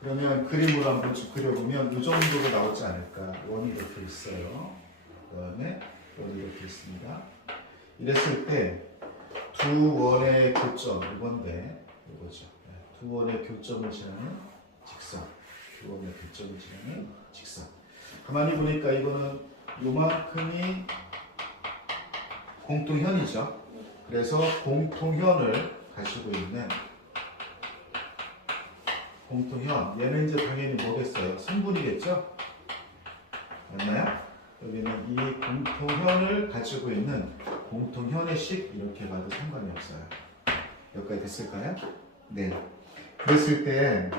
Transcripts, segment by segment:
그러면 그림으로 한번 쭉 그려보면 이 정도로 나오지 않을까. 원이 이렇게 있어요. 그 다음에 원이 이렇게 있습니다. 이랬을 때 두 원의 교점, 이건데 이거죠. 두 원의 교점을 지나는 직선. 두 원의 교점을 지나는 직선. 가만히 보니까 이거는 요만큼이 공통현이죠. 그래서 공통현을 가지고 있는 공통현, 얘는 이제 당연히 뭐겠어요? 성분이겠죠? 맞나요? 여기는 이 공통현을 가지고 있는 공통현의 식 이렇게 봐도 상관이 없어요. 여기까지 됐을까요? 네. 그랬을 때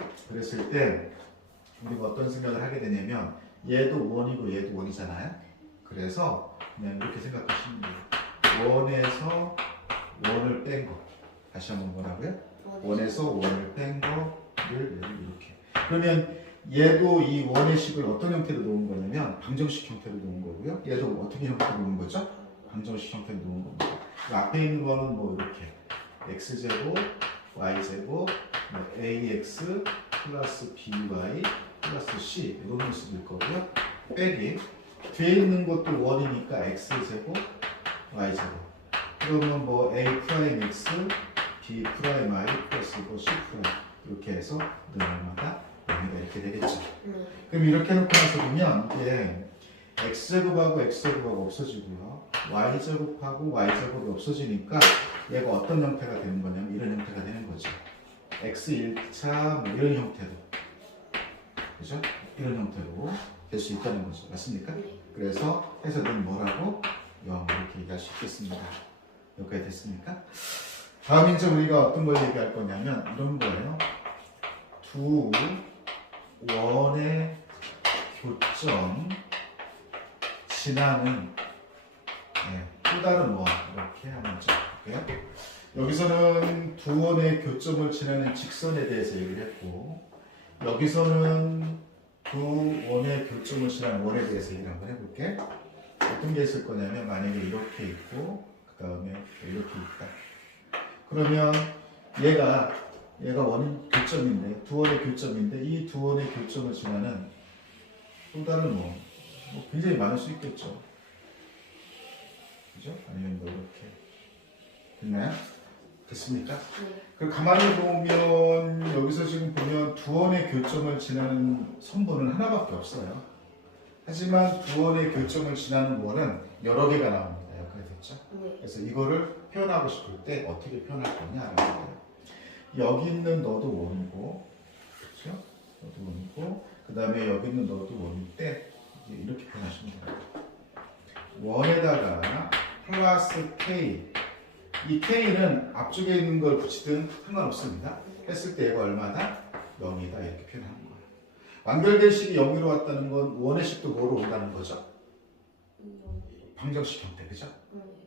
우리가 어떤 생각을 하게 되냐면 얘도 원이고 얘도 원이잖아요. 그래서 그냥 이렇게 생각하시면 돼요. 원에서 원을 뺀 거. 다시 한번 뭐라고요? 원에서 원을 뺀 거를 이렇게. 그러면 얘도 이 원의 식을 어떤 형태로 놓은 거냐면 방정식 형태로 놓은 거고요. 얘도 어떻게 형태로 놓은 거죠? 방정식 형태로 놓은 겁니다. 그 앞에 있는 거는 뭐 이렇게 x제곱, y제곱, ax 플러스 by 플러스 c 이런 모습일 거고요. 빼기 뒤에 있는 것도 원이니까 x제곱, y제곱. 그러면 뭐 a 프라임 x, b 프라임 y 플러스 c 프라임 이렇게 해서 늘 얼마다 이렇게 되겠죠. 그럼 이렇게 놓고 나서 보면 이게 x제곱하고 x제곱하고 없어지고요. y제곱하고 y제곱이 없어지니까 얘가 어떤 형태가 되는 거냐면 이런 형태가 되는 거죠. x1차 뭐 이런 형태로, 그죠? 이런 형태로 될 수 있다는 거죠. 맞습니까? 그래서 해석은 뭐라고? 0 이렇게 얘기할 수 있겠습니다. 여기까지 됐습니까? 다음 이제 우리가 어떤 걸 얘기할 거냐면 이런 거예요. 두 원의 교점 지나는 또 다른 원 이렇게 한번 적을게요. 여기서는 두 원의 교점을 지나는 직선에 대해서 얘기를 했고 여기서는 두 원의 교점을 지나는 원에 대해서 얘기를 한번 해볼게. 어떤 게 있을 거냐면 만약에 이렇게 있고 그 다음에 이렇게 있다. 그러면 얘가 원 교점인데 두 원의 교점인데 이 두 원의 교점을 지나는 또 다른 뭐 굉장히 많을 수 있겠죠. 그죠? 아니면 뭐 이렇게 됐나요? 됐습니까? 그럼 가만히 보면 여기서 지금 보면 두 원의 교점을 지나는 선분은 하나밖에 없어요. 하지만 두 원의 교점을 지나는 원은 여러 개가 나옵니다. 여기까지 됐죠? 그래서 이거를 표현하고 싶을 때 어떻게 표현할 거냐라는 거예요. 여기 있는 너도 원이고, 그렇죠? 너도 원이고, 그 다음에 여기 있는 너도 원일 때 이렇게 표현하시면 됩니다. 원에다가 플러스 k, 이 k는 앞쪽에 있는 걸 붙이든 상관없습니다. 했을 때 얘가 얼마다? 0이다 이렇게 표현하는 거예요. 완결된 식이 0으로 왔다는 건 원의 식도 뭐로 온다는 거죠? 방정식 형태, 그죠?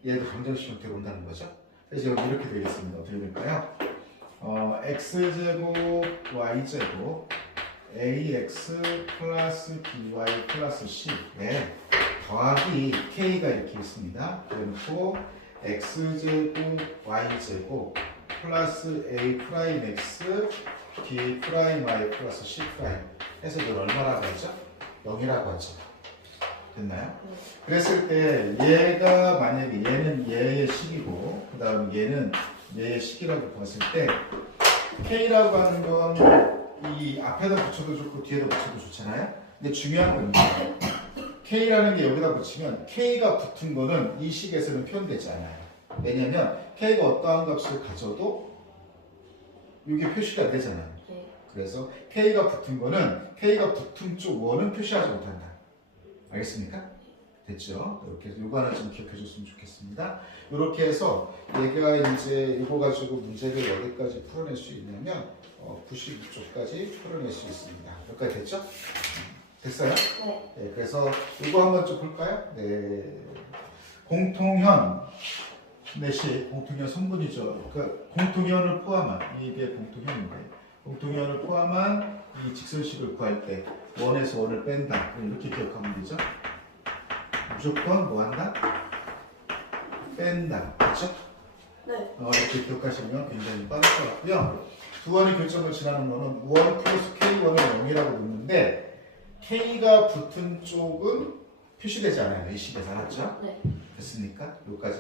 얘도 방정식 형태로 온다는 거죠? 그래서 여기 이렇게 되겠습니다. 어떻게 될까요? x제곱 y제곱 ax 플러스 by 플러스 c 더하기 k가 이렇게 있습니다. 그래놓고 x제곱 y제곱 플러스 a 프라임 x b 프라임 y 플러스 c 프라임 해서 이걸 얼마라고 하죠? 0이라고 하죠. 됐나요? 그랬을 때 얘가 만약에 얘는 얘의 식이고 그 다음 얘는 얘의 식이라고 봤을 때 k라고 하는 건 이 앞에다 붙여도 좋고 뒤에다 붙여도 좋잖아요. 근데 중요한 건 k라는 게 여기다 붙이면 k가 붙은 거는 이 식에서는 표현되지 않아요. 왜냐면 k가 어떠한 값을 가져도 이게 표시가 안 되잖아요. 그래서 k가 붙은 거는 k가 붙은 쪽 원은 표시하지 못한다. 알겠습니까? 됐죠? 이렇게 해서 이거 하나 좀 기억해 줬으면 좋겠습니다. 이렇게 해서 얘가 이제 이거 가지고 문제를 어디까지 풀어낼 수 있냐면 92쪽까지 풀어낼 수 있습니다. 여기까지 됐죠? 됐어요? 네. 그래서 이거 한번 좀 볼까요? 네. 공통현 내시 공통현 성분이죠. 그러니까 공통현을 포함한 이게 공통현인데 공통현을 포함한 이 직선식을 구할 때 원에서 원을 뺀다. 이렇게 기억하면 되죠. 무조건 뭐 한다? 뺀다. 그렇죠? 네. 이렇게 기억하시면 굉장히 빠를 것 같고요. 두 원의 교점을 지나는 거는 1 플러스 K1은 0이라고 놓는데 K가 붙은 쪽은 표시되지 않아요. 이 식에서 알았죠? 네. 됐습니까? 여기까지